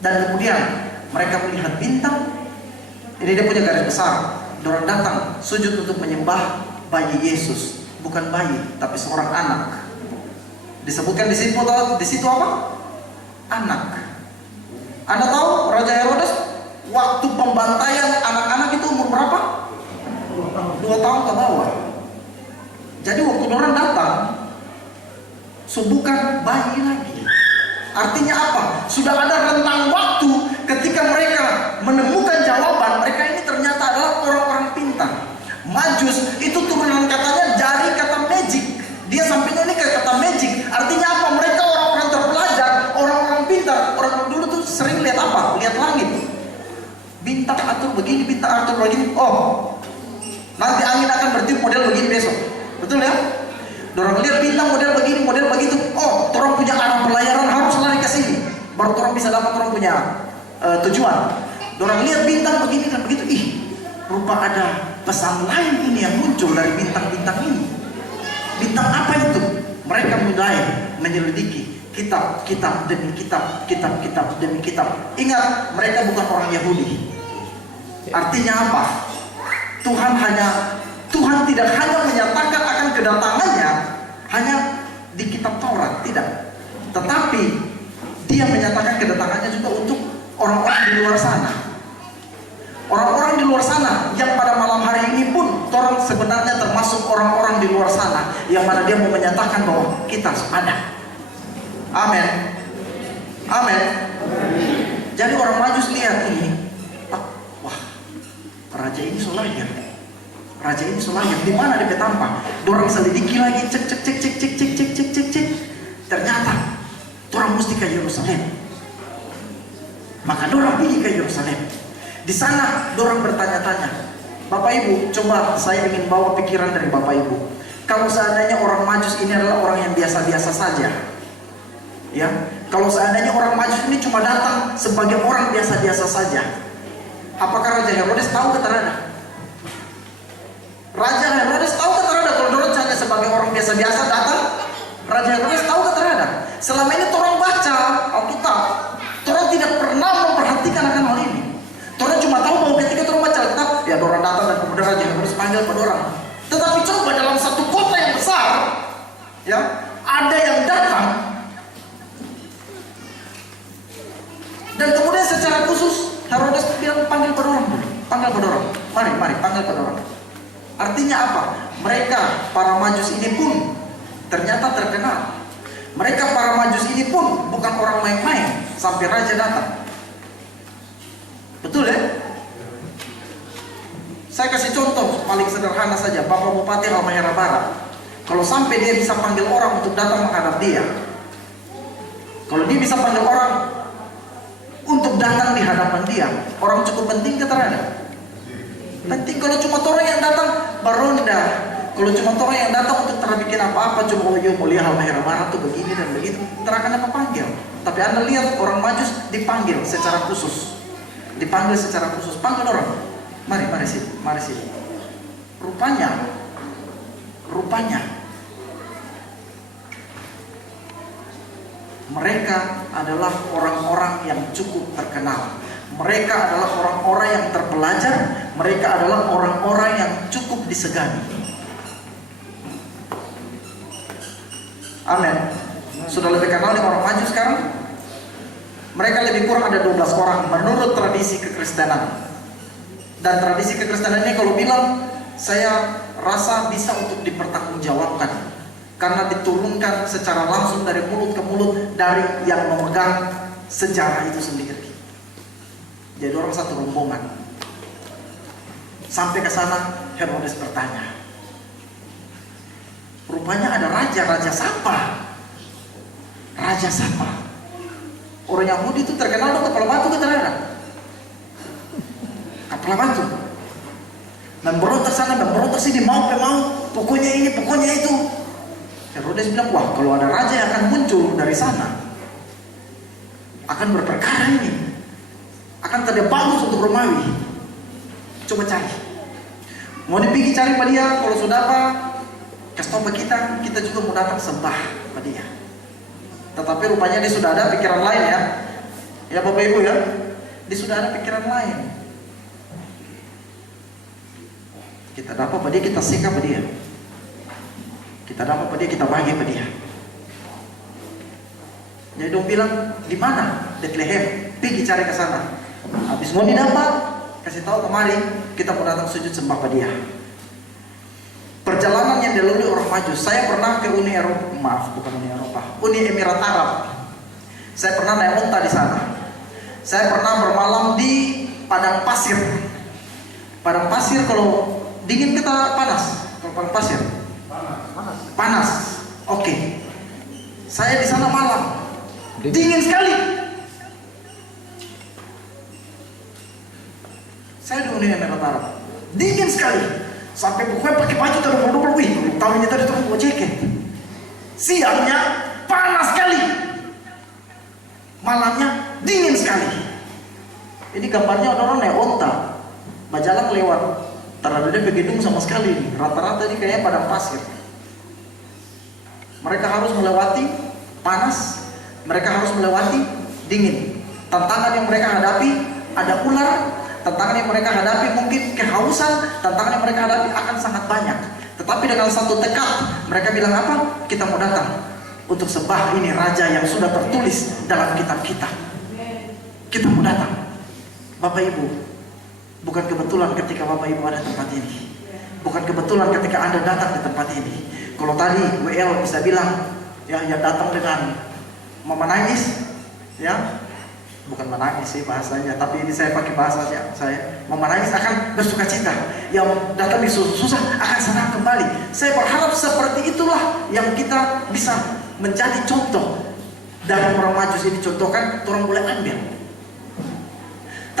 Dan kemudian mereka melihat bintang. Ini dia punya garis besar. Dorang datang sujud untuk menyembah bayi Yesus, bukan bayi, tapi seorang anak. Disebutkan di situ apa? Anak. Anda tahu Raja Herodes waktu pembantaian anak-anak itu umur berapa? 2 tahun ke bawah. Jadi waktu orang datang, bukan bayi lagi. Artinya apa? Sudah ada rentang waktu ketika mereka menemukan jawaban. Mereka ini ternyata adalah orang-orang pintar. Majus itu turunan katanya dari kata magic. Dia sampainya ini ke kata magic. Artinya apa? Mereka orang-orang terpelajar, orang-orang pintar. Orang dulu tuh sering lihat apa? Lihat langit. Bintang atur begini, bintang atur begini. Oh, nanti angin akan bertiup model begini besok. Betul ya? Dorang lihat bintang model begini, model begitu. Oh, orang punya arah pelayaran harus lari ke sini. Baru orang bisa dapat orang punya tujuan. Dorang lihat bintang begini dan begitu. Ih, rupa ada pesan lain ini yang muncul dari bintang-bintang ini. Bintang apa itu? Mereka mulai menyelidiki kitab demi kitab demi kitab. Ingat, mereka bukan orang Yahudi. Artinya apa? Tuhan tidak hanya menyatakan akan kedatangannya hanya di kitab Taurat, tidak. Tetapi dia menyatakan kedatangannya juga untuk orang-orang di luar sana. Orang-orang di luar sana yang pada malam hari ini pun orang sebenarnya termasuk orang-orang di luar sana yang mana dia mau menyatakan bahwa kita ada. Amin. Amin. Jadi orang Majus lihat ini, wah, raja ini solahir. Raja ini solahir. Di mana dia tampak? Dorang selidiki lagi, cek. Ternyata dorang mesti ke Yerusalem. Maka dorang pergi ke Yerusalem. Di sana dorang bertanya-tanya, Bapak Ibu, coba saya ingin bawa pikiran dari Bapak Ibu. Kalau seandainya orang Majus ini adalah orang yang biasa-biasa saja, ya, kalau seandainya orang Majus ini cuma datang sebagai orang biasa-biasa saja, apakah Raja Herodes tahu atau tidak? Raja Herodes tahu atau tidak kalau dorang hanya sebagai orang biasa-biasa datang? Raja Herodes tahu atau tidak? Selama ini orang baca Alkitab, orang tidak pernah memperhatikan akan hal ini. Orang cuma tahu bahwa ketika orang baca Alkitab, ya orang datang dan kemudian Raja Herodes panggil pada orang. Tetapi coba dalam satu kota yang besar, ya, ada yang datang dan kemudian secara khusus Herodes bilang panggil pada orang, mari panggil pada orang. Artinya apa? Mereka para Majus ini pun ternyata terkenal. Mereka para Majus ini pun bukan orang main-main sampai raja datang. Betul ya? Saya kasih contoh paling sederhana saja. Bapak Bupati Halmahera Barat, kalau sampai dia bisa panggil orang untuk datang menghadap dia, kalau dia bisa panggil orang untuk datang di hadapan dia, orang cukup penting ke terhadap? Penting. Kalau cuma orang yang datang baronda, kalau cuma orang yang datang untuk terbikin apa-apa, cuma mulia Halmahera Barat tuh begini dan begitu, terakan apa panggil. Tapi Anda lihat orang Majus dipanggil secara khusus. Dipanggil secara khusus, panggil orang. Mari sini. Rupanya mereka adalah orang-orang yang cukup terkenal. Mereka adalah orang-orang yang terpelajar. Mereka adalah orang-orang yang cukup disegani. Amin. Sudah lebih kenal dengan orang Majus sekarang? Mereka lebih kurang ada 12 orang menurut tradisi kekristenan. Dan tradisi kekristenan ini kalau bilang, saya rasa bisa untuk dipertanggungjawabkan karena diturunkan secara langsung dari mulut ke mulut dari yang memegang sejarah itu sendiri. Jadi orang satu rombongan. Sampai ke sana Herodes bertanya. Rupanya ada raja siapa? Raja siapa? Orang Yahudi itu terkenal dong kepala batu kita ada. Kepala batu. Dan berontak sana dan berontak sini, mau. Pokoknya ini, pokoknya itu. Herodes bilang, wah kalau ada raja yang akan muncul dari sana, akan berperkara ini, akan terlihat bagus untuk Romawi. Coba cari. Mau dipikir cari pada dia, kalau sudah apa, kasih tahu kita juga mau datang sembah pada dia. Tetapi rupanya dia sudah ada pikiran lain ya. Ya Bapak Ibu ya, dia sudah ada pikiran lain. Kita dapat pada dia, kita seka pada dia. Kita dapat pada dia, kita bagi pada dia. Jadi dong bilang, di mana Bethlehem? Pergi cari ke sana. Habis mau didapat, kasih tahu kemari, kita mau datang sujud sembah pada dia. Perjalanan yang dilalui orang Majus. Saya pernah ke Uni Emirat Arab. Saya pernah naik unta di sana. Saya pernah bermalam di padang pasir. Padang pasir kalau dingin kita panas. Kalau padang pasir panas. Oke. Saya di sana malam. Dingin sekali. Saya di Uni Emirat Arab. Dingin sekali. Sampai pokoknya pakai baju terlalu wih. Tahunya tadi turun bawa jaket. Siangnya panas sekali. Malamnya dingin sekali. Ini gambarnya orang naik onta, berjalan lewat. Terada dia gedung sama sekali. Rata-rata ini kayaknya padang pasir. Mereka harus melewati panas. Mereka harus melewati dingin. Tantangan yang mereka hadapi ada ular. Tantangan yang mereka hadapi mungkin kehausan. Tantangan yang mereka hadapi akan sangat banyak. Tetapi dengan satu tekad, mereka bilang apa? Kita mau datang untuk sembah ini raja yang sudah tertulis dalam kitab kita. Kita mau datang. Bapak Ibu, bukan kebetulan ketika Bapak Ibu ada di tempat ini. Bukan kebetulan ketika Anda datang di tempat ini. Kalau tadi WL bisa bilang, ya yang datang dengan menangis, ya bukan menangis sih bahasanya, tapi ini saya pakai bahasa saya menangis akan bersuka cita, yang datang di susah akan senang kembali. Saya berharap seperti itulah yang kita bisa menjadi contoh dari orang Majus ini. Contohkan, orang boleh ambil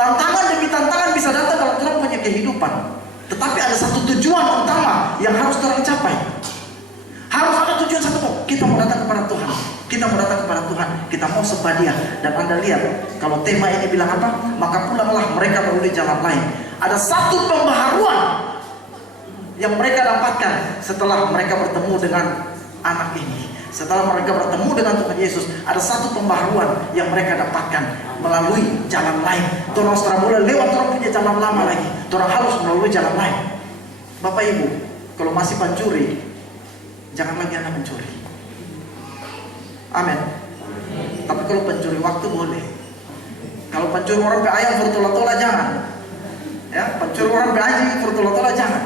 tantangan demi tantangan bisa datang dalam orang punya kehidupan, tetapi ada satu tujuan utama yang harus orang capai. Harus ada tujuan satu, kita mau datang kepada Tuhan. Kita mau datang kepada Tuhan, kita mau sembah Dia. Dan Anda lihat, kalau tema ini bilang apa? Maka pulanglah mereka melalui jalan lain. Ada satu pembaharuan yang mereka dapatkan setelah mereka bertemu dengan anak ini. Setelah mereka bertemu dengan Tuhan Yesus, ada satu pembaharuan yang mereka dapatkan melalui jalan lain. Torang setelah mulai lewat orang punya jalan lama lagi, torang harus melalui jalan lain. Bapak Ibu, kalau masih pencuri, jangan lagi Anda mencuri. Amin. Tapi kalau pencuri waktu boleh. Kalau pencuri orang ke ayam bertola-tola jangan. Ya, pencuri orang ke anjing bertola-tola jangan.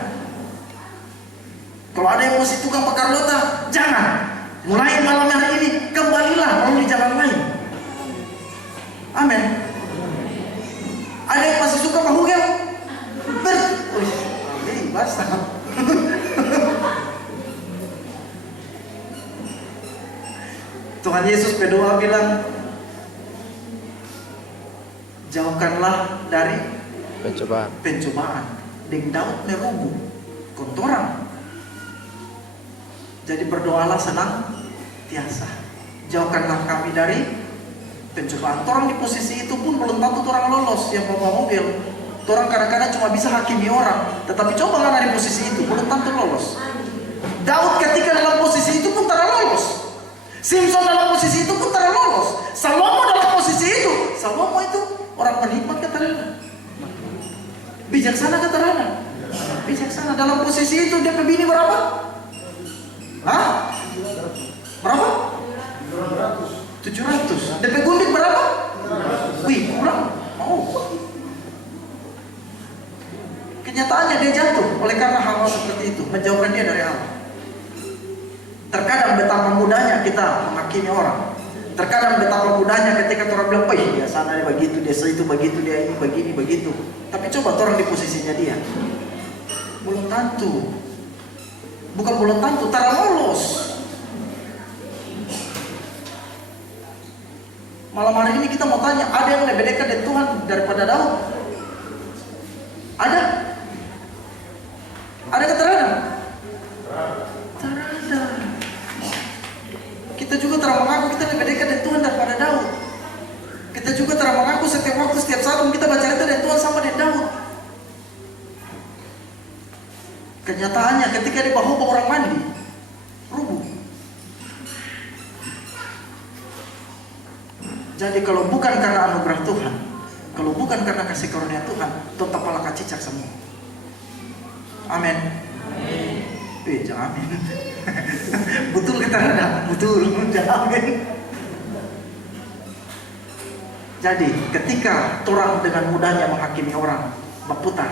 Kalau ada yang masih tukang bakar lota, jangan. Mulai malam hari ini kembalilah melalui jalan lain. Amin. Ada yang masih suka bahugel? Basah. Tuhan Yesus berdoa bilang, jauhkanlah dari pencobaan. Deng Daud merubu kontoran. Jadi berdoalah senang tiasa. Jauhkanlah kami dari pencobaan. Orang di posisi itu pun belum tentu orang lolos yang bawa mobil. Orang kadang-kadang cuma bisa hakimi orang. Tetapi coba kan di posisi itu belum tentu lolos. Daud ketika dalam posisi itu pun tidak lolos. Simpson dalam posisi itu pun tidak lolos. Salomo dalam posisi itu. Salomo itu orang berhikmat kata Rana. Bijaksana kata Rana. Bijaksana dalam posisi itu dia bini berapa? Hah? Berapa? 700. DP gundik berapa? Wih, kurang. Kenyataannya dia jatuh oleh karena hal-hal seperti itu, menjauhkan dia dari Allah. Terkadang betapa mudahnya kita menghakimi orang. Terkadang betapa mudahnya ketika orang bilang, "Oh, dia sana dia begitu, dia itu begitu, dia ini begini begitu." Tapi coba orang di posisinya dia. Belum tentu. Bukan belum tentu, tak lolos. Malam hari ini kita mau tanya, ada yang lebih dekat dengan Tuhan daripada Daud? Ada? Ada keterangan? Tak ada. Kita juga terang mengaku kita lebih dekat dengan Tuhan daripada Daud. Kita juga terang mengaku setiap waktu, setiap saat kita baca cerita dengan Tuhan sama dengan Daud. Kenyataannya ketika di bahu orang mandi, rubuh. Jadi kalau bukan karena anugerah Tuhan, kalau bukan karena kasih karunia Tuhan, tetap malah kacicak semua. Amin. Jangan amin. Betul kita ada, betul. Jangan amin. Jadi ketika orang dengan mudahnya menghakimi orang, berputar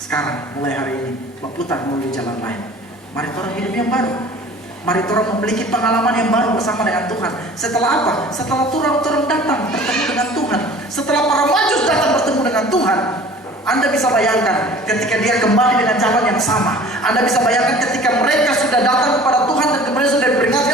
sekarang mulai hari ini, berputar melalui jalan lain. Mari orang hidup yang baru. Mari orang memiliki pengalaman yang baru bersama dengan Tuhan. Setelah apa? Setelah orang datang bertemu dengan Tuhan. Setelah para Majus datang bertemu dengan Tuhan, Anda bisa bayangkan ketika dia kembali dengan jalan yang sama. Anda bisa bayangkan ketika mereka sudah datang kepada Tuhan dan kemudian sudah diperingati